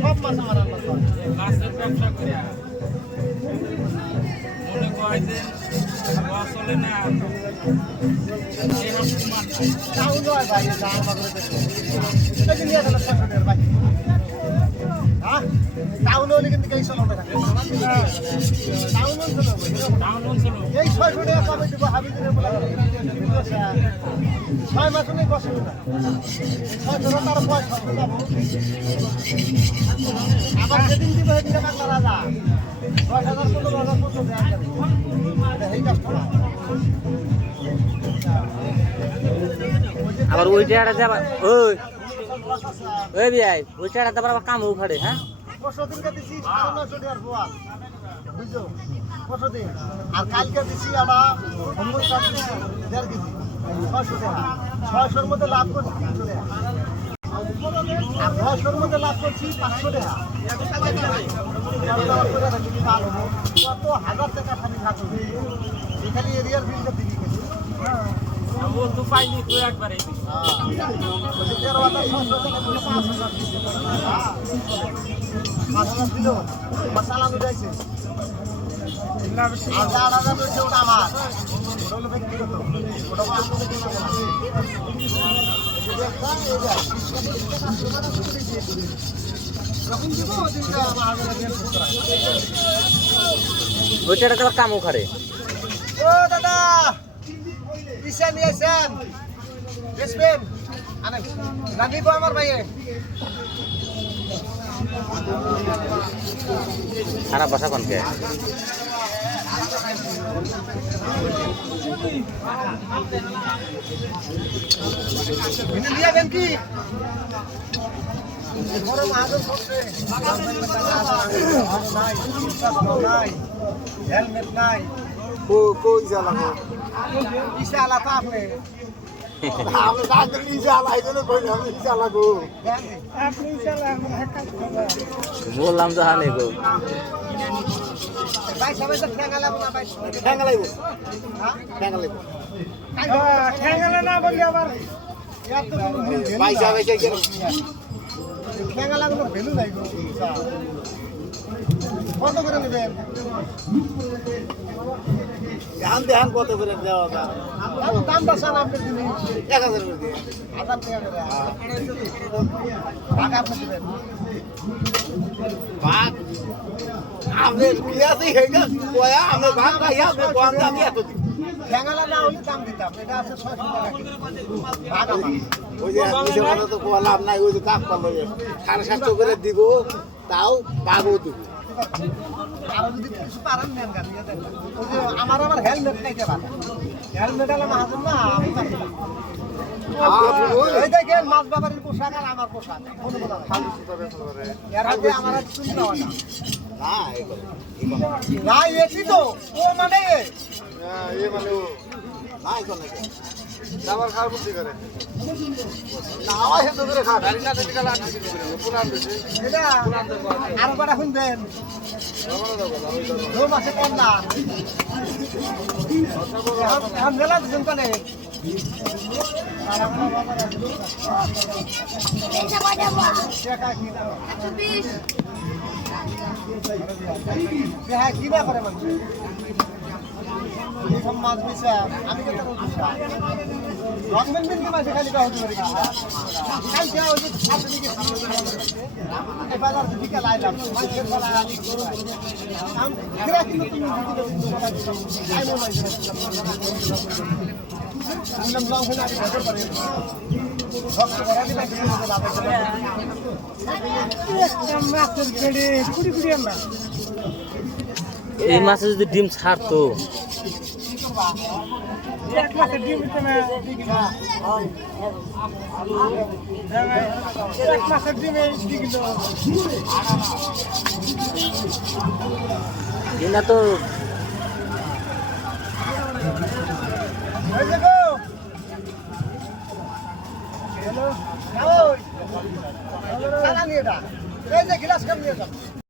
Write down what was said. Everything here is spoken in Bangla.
সব মাছ আমার মাছের ব্যবসা করে মনে হয় যে চলে না টাউন হলে কিন্তু এই চলবে না টাউন অঞ্চল এই 600 টাকা পাবে দিব হাবিদের বলে 6 মাস নেই বসে না 600 টাকা পয়সা পাবো আবার যেদিন দিব সেদিন টাকা করা যা 10,000 15,000 পর্যন্ত দেয়া যাবে এই কাস্টমার আবার ওই টাকাটা যাবা ওই ওই ভাই ওই টাকাটা আবার কাম উখাড়ে হ্যাঁ পরশুদিনকে দিছি 900 টাকার পোয়া বুঝছো পরশুদিন আর কালকে দিছি আমরা হোমওয়ার্ক কাটতে 1.5 কেজি 600 টাকা 600 এর মধ্যে লাভ করছি 300 টাকা আর 900 এর মধ্যে লাভ করছি 500 টাকা কত হাজার টাকা খালি থাকবে এখানে এরিয়ার বিলটা দিবি ও তো পাইনি তো একবারে 5,000 দিল মশলা মিলাইছে আর 4,000 হচ্ছে ওটা আমার ওটা হলো ব্যক্তিগত ওটা ওই টাকাটা কাম উখাড়ে ও দাদা পিসা নিয়ে আসেন বেসবেন আনে রানিব আমার ভাইয়ে খারাপ ভাষা কোনকে ভিনে দিয়া দেন কি বড় মাহাজন করছে নাই হেলমেট নাই কই জ্বালাবো পিসা আলাদা আপনি আমি ডাক্তার নিজে আলাই জন্য কই না আমি জ্বালাবো আপনি চালান বললাম তো হানে গো ভাই সবাই তো ঠেঙ্গালাবো না ভাই ঠ্যাঙ্গা লাগবো হ্যাঁ ঠ্যাঙ্গা লাগবো ঠেঙ্গালা না বলি আবার ইয়ার তো পয়সা পয়সা কি ঠেঙ্গালা কোনো ভ্যালু নাই গো কত করে নেবেন ধান দেহান কত করে দেওয়া দাম বাসান আপনার জিনিস 1,000 করে দিয়ে 1000 টাকা করে টাকা আপনি দেবেন ভাগ আমাদের কি আছে হেগা কয়া আমরা ভাগ খাইয়া আমরা কোন দামি এত দিই ঠেঙ্গালা না হলে দাম দিতাম এটা আছে 600 টাকা ভাগ আমার ওই যে নিজে কথা তো কোয়া লাভ নাই ওই যে কাপ পালো 750 করে দিব তাও পাবো দিব আর যদি কিছু পারেন নেন গান নিয়ে দেন ওই যে আমার হেলমেট নাইতে পারে হেলমেট আলা মাহাজন না আমি পারি না এই দেখেন মাছ ব্যাপারীর পোশাক আর আমার পোশাক কোনো বলা খালি সুতা বেচা করে এর আগে আমার আর চুরি না হয় না না এগুলো না এসি তো ও মানে এ মানে ও না এগুলো যাবার খাওয়ার বুদ্ধি করে না হয় তো করে খা গাড়ি না দিতে গেলে 8 করে পুরান দিছে এটা আর কটা শুনবেন দু মাসে কম না এখন মেলা দিচ্ছেন কানে কি না করে মানুষ মাছ বেচা আমি কত রংবেন বিন কি মাঝে খালি হতে পারি কালকে ওই যে সাথে দিকে এই বাজার দিকে লাইলাম মাছের ফলা আম কিরা কিন্তু তুমি দিতে আই মনে হয় নিলাম লং হয়ে আগে ভেতর পারে ভক্ত করা দিলে কি লাভ হবে মাছের গেড়ে কুড়ি কুড়ি আমরা এই মাছে যদি ডিম ছাড়তো এক মাসের ডিম দিতে না এক মাসের ডিমে দিল এটা তো হ্যালো এটা এই যে গ্লাস কাপ নিয়ে যান